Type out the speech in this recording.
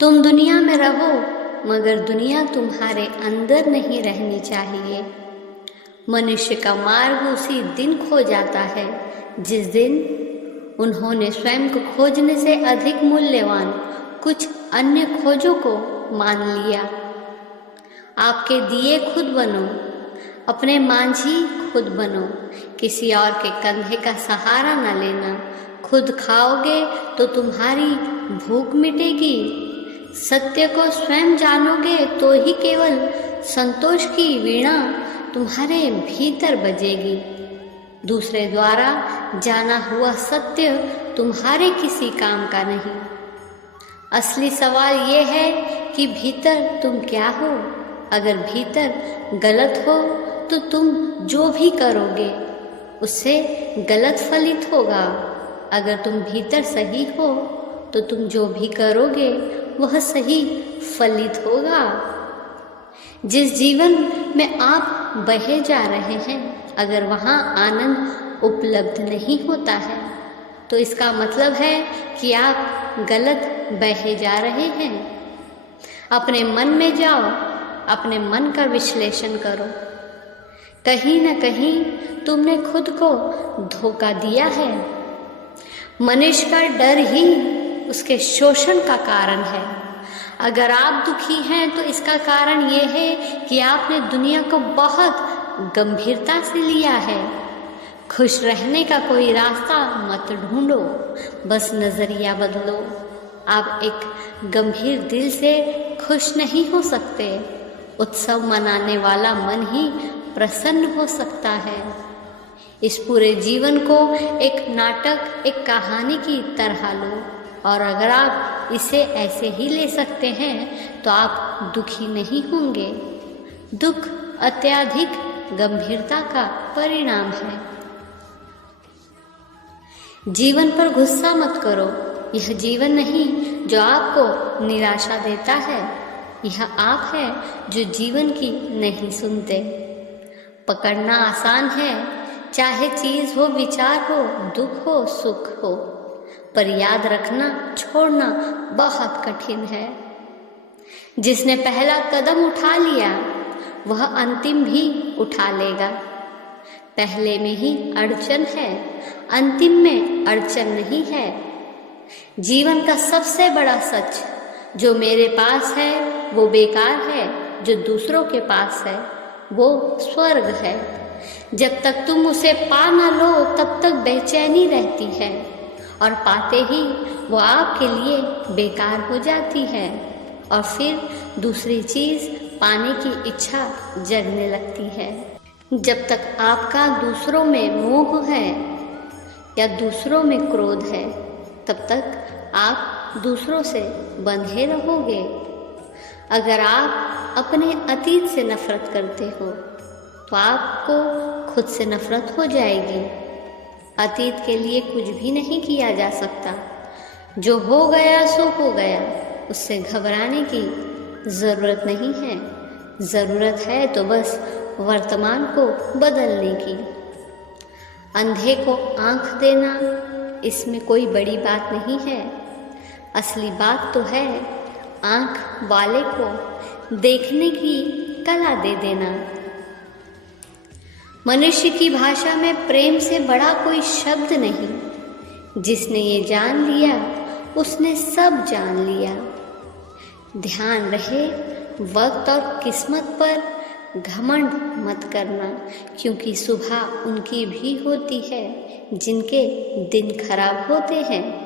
तुम दुनिया में रहो, मगर दुनिया तुम्हारे अंदर नहीं रहनी चाहिए। मनुष्य का मार्ग उसी दिन खो जाता है जिस दिन उन्होंने स्वयं को खोजने से अधिक मूल्यवान कुछ अन्य खोजों को मान लिया। आपके दिए खुद बनो, अपने मांझी खुद बनो, किसी और के कंधे का सहारा न लेना। खुद खाओगे तो तुम्हारी भूख मिटेगी। सत्य को स्वयं जानोगे तो ही केवल संतोष की वीणा तुम्हारे भीतर बजेगी। दूसरे द्वारा जाना हुआ सत्य तुम्हारे किसी काम का नहीं। असली सवाल ये है कि भीतर तुम क्या हो। अगर भीतर गलत हो तो तुम जो भी करोगे उससे गलत फलित होगा। अगर तुम भीतर सही हो तो तुम जो भी करोगे वह सही फलित होगा। जिस जीवन में आप बहे जा रहे हैं, अगर वहाँ आनंद उपलब्ध नहीं होता है तो इसका मतलब है कि आप गलत बहे जा रहे हैं। अपने मन में जाओ, अपने मन का विश्लेषण करो। कहीं न कहीं तुमने खुद को धोखा दिया है। मनुष्य का डर ही उसके शोषण का कारण है। अगर आप दुखी हैं तो इसका कारण ये है कि आपने दुनिया को बहुत गंभीरता से लिया है। खुश रहने का कोई रास्ता मत ढूंढो, बस नजरिया बदलो। आप एक गंभीर दिल से खुश नहीं हो सकते। उत्सव मनाने वाला मन ही प्रसन्न हो सकता है। इस पूरे जीवन को एक नाटक, एक कहानी की तरह लो, और अगर आप इसे ऐसे ही ले सकते हैं तो आप दुखी नहीं होंगे। दुख अत्यधिक गंभीरता का परिणाम है। जीवन पर गुस्सा मत करो। यह जीवन नहीं जो आपको निराशा देता है, यह आप है जो जीवन की नहीं सुनते। पकड़ना आसान है, चाहे चीज हो, विचार हो, दुख हो, सुख हो, पर याद रखना, छोड़ना बहुत कठिन है। जिसने पहला कदम उठा लिया वह अंतिम भी उठा लेगा। पहले में ही अड़चन है, अंतिम में अड़चन नहीं है। जीवन का सबसे बड़ा सच, जो मेरे पास है वो बेकार है, जो दूसरों के पास है वो स्वर्ग है। जब तक तुम उसे पा ना लो तब तक बेचैनी रहती है, और पाते ही वो आपके लिए बेकार हो जाती है, और फिर दूसरी चीज़ पाने की इच्छा जगने लगती है। जब तक आपका दूसरों में मोह है या दूसरों में क्रोध है, तब तक आप दूसरों से बंधे रहोगे। अगर आप अपने अतीत से नफरत करते हो तो आपको खुद से नफरत हो जाएगी। अतीत के लिए कुछ भी नहीं किया जा सकता। जो हो गया सो हो गया, उससे घबराने की ज़रूरत नहीं है। ज़रूरत है तो बस वर्तमान को बदलने की। अंधे को आँख देना, इसमें कोई बड़ी बात नहीं है। असली बात तो है आँख वाले को देखने की कला दे देना। मनुष्य की भाषा में प्रेम से बड़ा कोई शब्द नहीं। जिसने ये जान लिया उसने सब जान लिया। ध्यान रहे, वक्त और किस्मत पर घमंड मत करना, क्योंकि सुबह उनकी भी होती है जिनके दिन खराब होते हैं।